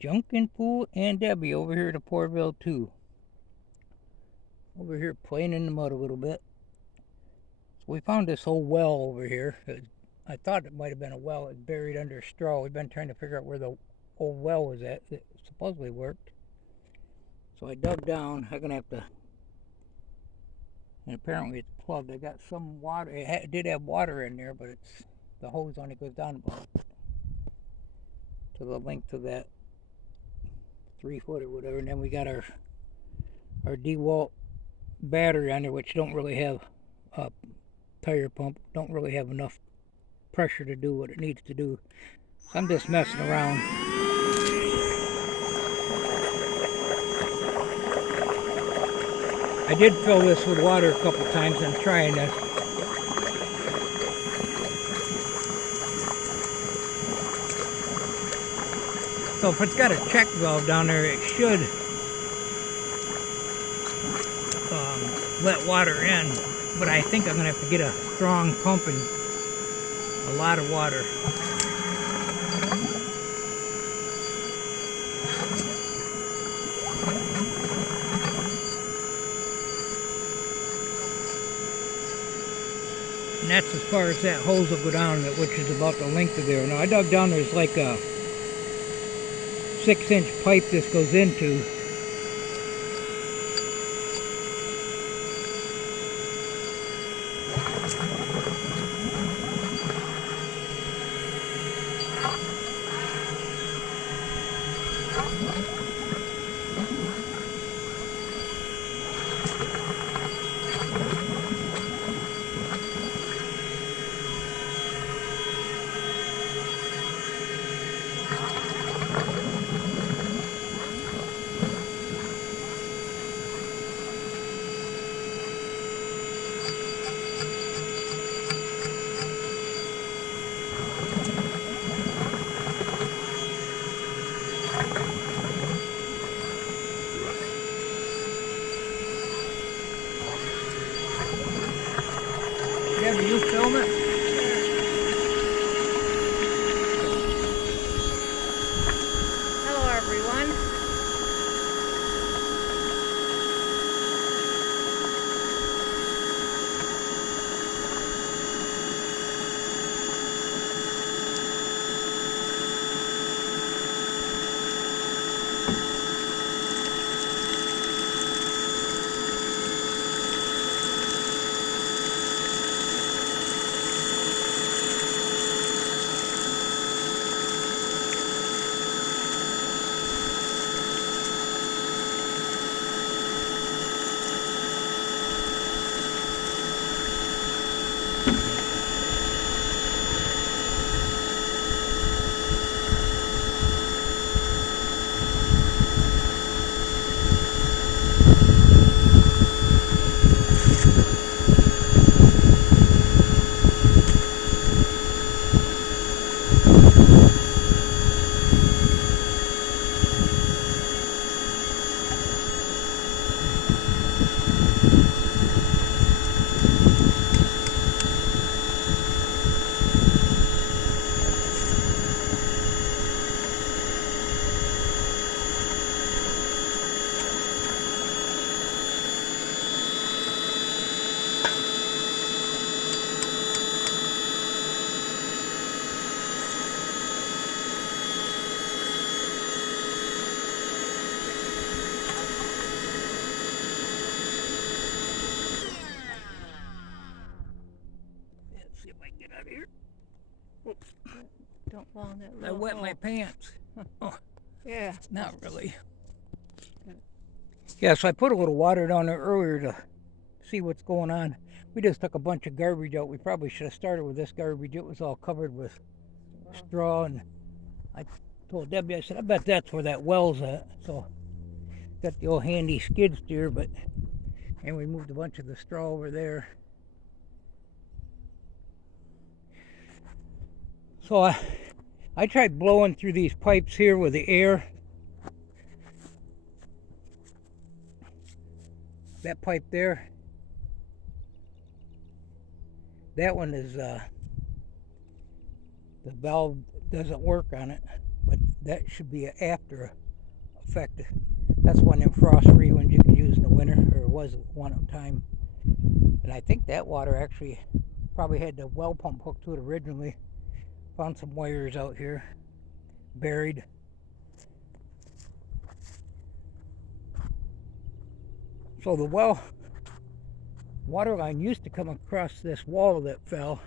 Junkin Fool and Debbie over here to Portville 2. Over here playing in the mud a little bit. So we found this old well over here. I thought it might have been a well. It's buried under straw. We've been trying to figure out where the old well was at. It supposedly worked. So I dug down. I'm going to have to... And apparently it's plugged. I got some water. It did have water in there, but the hose only goes down about to the length of that 3 foot or whatever. And then we got our DeWalt battery on there, which don't really have a tire pump, don't really have enough pressure to do what it needs to do. So I'm just messing around. I did fill this with water a couple times. I'm trying this. So if it's got a check valve down there, it should let water in, but I think I'm going to have to get a strong pump and a lot of water. And that's as far as that hose will go down, which is about the length of there. Now I dug down, there's like a 6-inch pipe this goes into. Debbie, you film it? Hello everyone. Let's see if I can get out of here. Oops. Don't fall in that I little wet hole. my pants. Oh, Yeah. not really. Yeah, so I put a little water down there earlier to see what's going on. We just took a bunch of garbage out. We probably should have started with this garbage. It was all covered with straw, and I told Debbie, I said, I bet that's where that well's at. So got the old handy skid steer, and we moved a bunch of the straw over there. So I tried blowing through these pipes here with the air. That pipe there, that one is the valve doesn't work on it, but that should be an after effect. That's one of them frost-free ones you can use in the winter, or it was one at a time. And I think that water actually probably had the well pump hooked to it originally. Found some wires out here buried. So the well water line used to come across this wall that fell,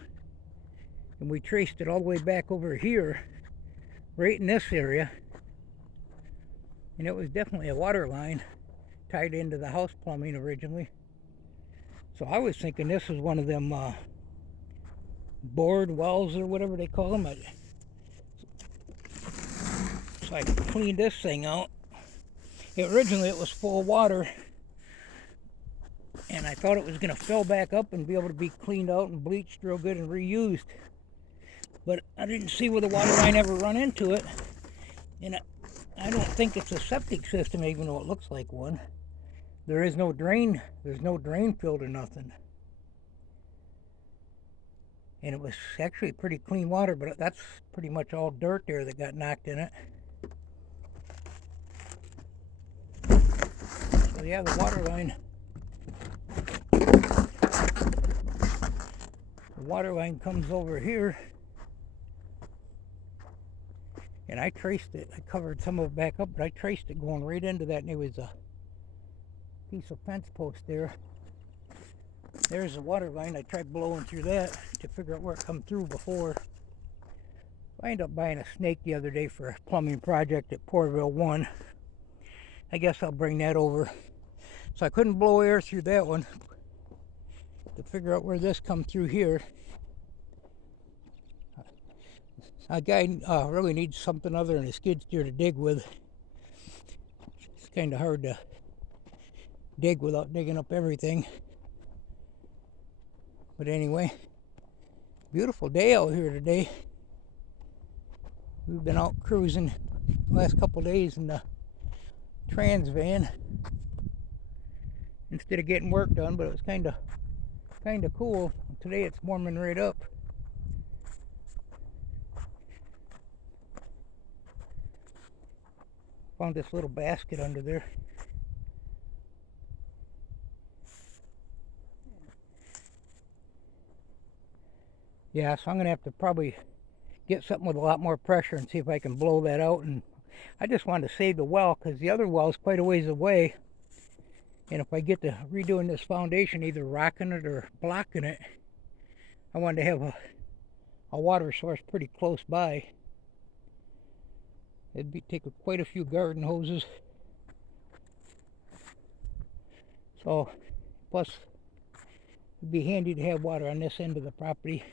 and we traced it all the way back over here, right in this area, and it was definitely a water line tied into the house plumbing originally. So I was thinking this was one of them bored wells or whatever they call them. So I cleaned this thing out. Originally it was full of water, and I thought it was going to fill back up and be able to be cleaned out and bleached real good and reused. But I didn't see where the water line ever run into it, and I don't think it's a septic system, even though it looks like one. There is no drain. There's no drain field or nothing. And it was actually pretty clean water, but that's pretty much all dirt there that got knocked in it. So yeah, the water line. The water line comes over here. And I traced it. I covered some of it back up, but I traced it going right into that, and there was a piece of fence post there. There's the water line. I tried blowing through that to figure out where it come through before. I ended up buying a snake the other day for a plumbing project at Porterville 1. I guess I'll bring that over. So I couldn't blow air through that one to figure out where this come through here. A guy really needs something other than a skid steer to dig with. It's kind of hard to dig without digging up everything. But anyway, beautiful day out here today. We've been out cruising the last couple days in the trans van instead of getting work done, but it was kind of cool. Today it's warming right up. Found this little basket under there. Yeah, so I'm gonna have to probably get something with a lot more pressure and see if I can blow that out. And I just wanted to save the well because the other well is quite a ways away, and if I get to redoing this foundation, either rocking it or blocking it, I wanted to have a water source pretty close by. It'd be take quite a few garden hoses. So, plus it'd be handy to have water on this end of the property.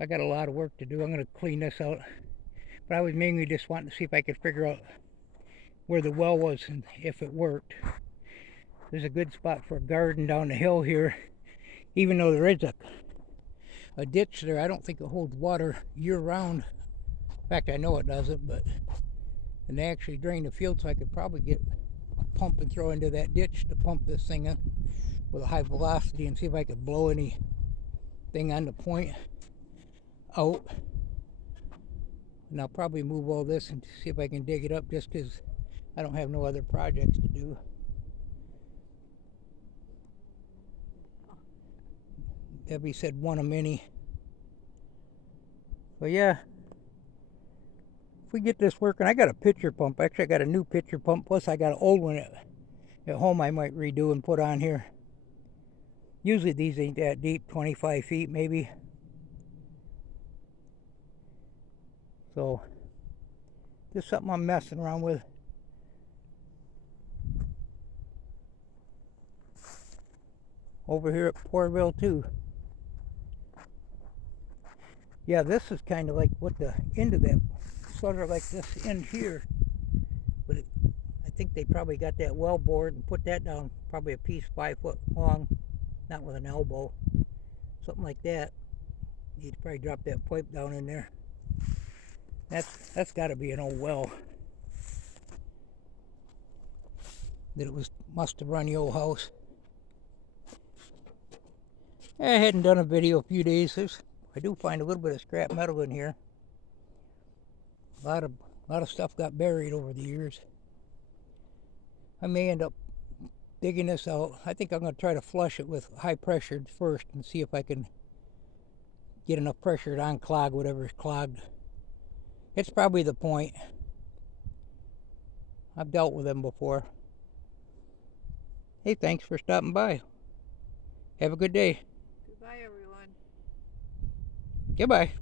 I got a lot of work to do. I'm going to clean this out. But I was mainly just wanting to see if I could figure out where the well was and if it worked. There's a good spot for a garden down the hill here. Even though there is a ditch there, I don't think it holds water year round. In fact, I know it doesn't, but and they actually drain the field, so I could probably get a pump and throw into that ditch to pump this thing in with a high velocity and see if I could blow anything on the point out. And I'll probably move all this and see if I can dig it up, just because I don't have no other projects to do. Debbie said one a many. But yeah, if we get this working, I got a pitcher pump. Actually, I got a new pitcher pump, plus I got an old one at home I might redo and put on here. Usually these ain't that deep, 25 feet maybe. So, just something I'm messing around with. Over here at Porterville too. Yeah, this is kind of like what the end of that, sort of like this end here. But I think they probably got that well bored and put that down, probably a piece 5 foot long, not with an elbow. Something like that. You'd probably drop that pipe down in there. That's got to be an old well. That it must have run the old house. I hadn't done a video a few days. I do find a little bit of scrap metal in here. A lot of stuff got buried over the years. I may end up digging this out. I think I'm going to try to flush it with high pressure first and see if I can get enough pressure to unclog whatever's clogged. It's probably the point. I've dealt with them before. Hey, thanks for stopping by. Have a good day. Goodbye, everyone. Goodbye.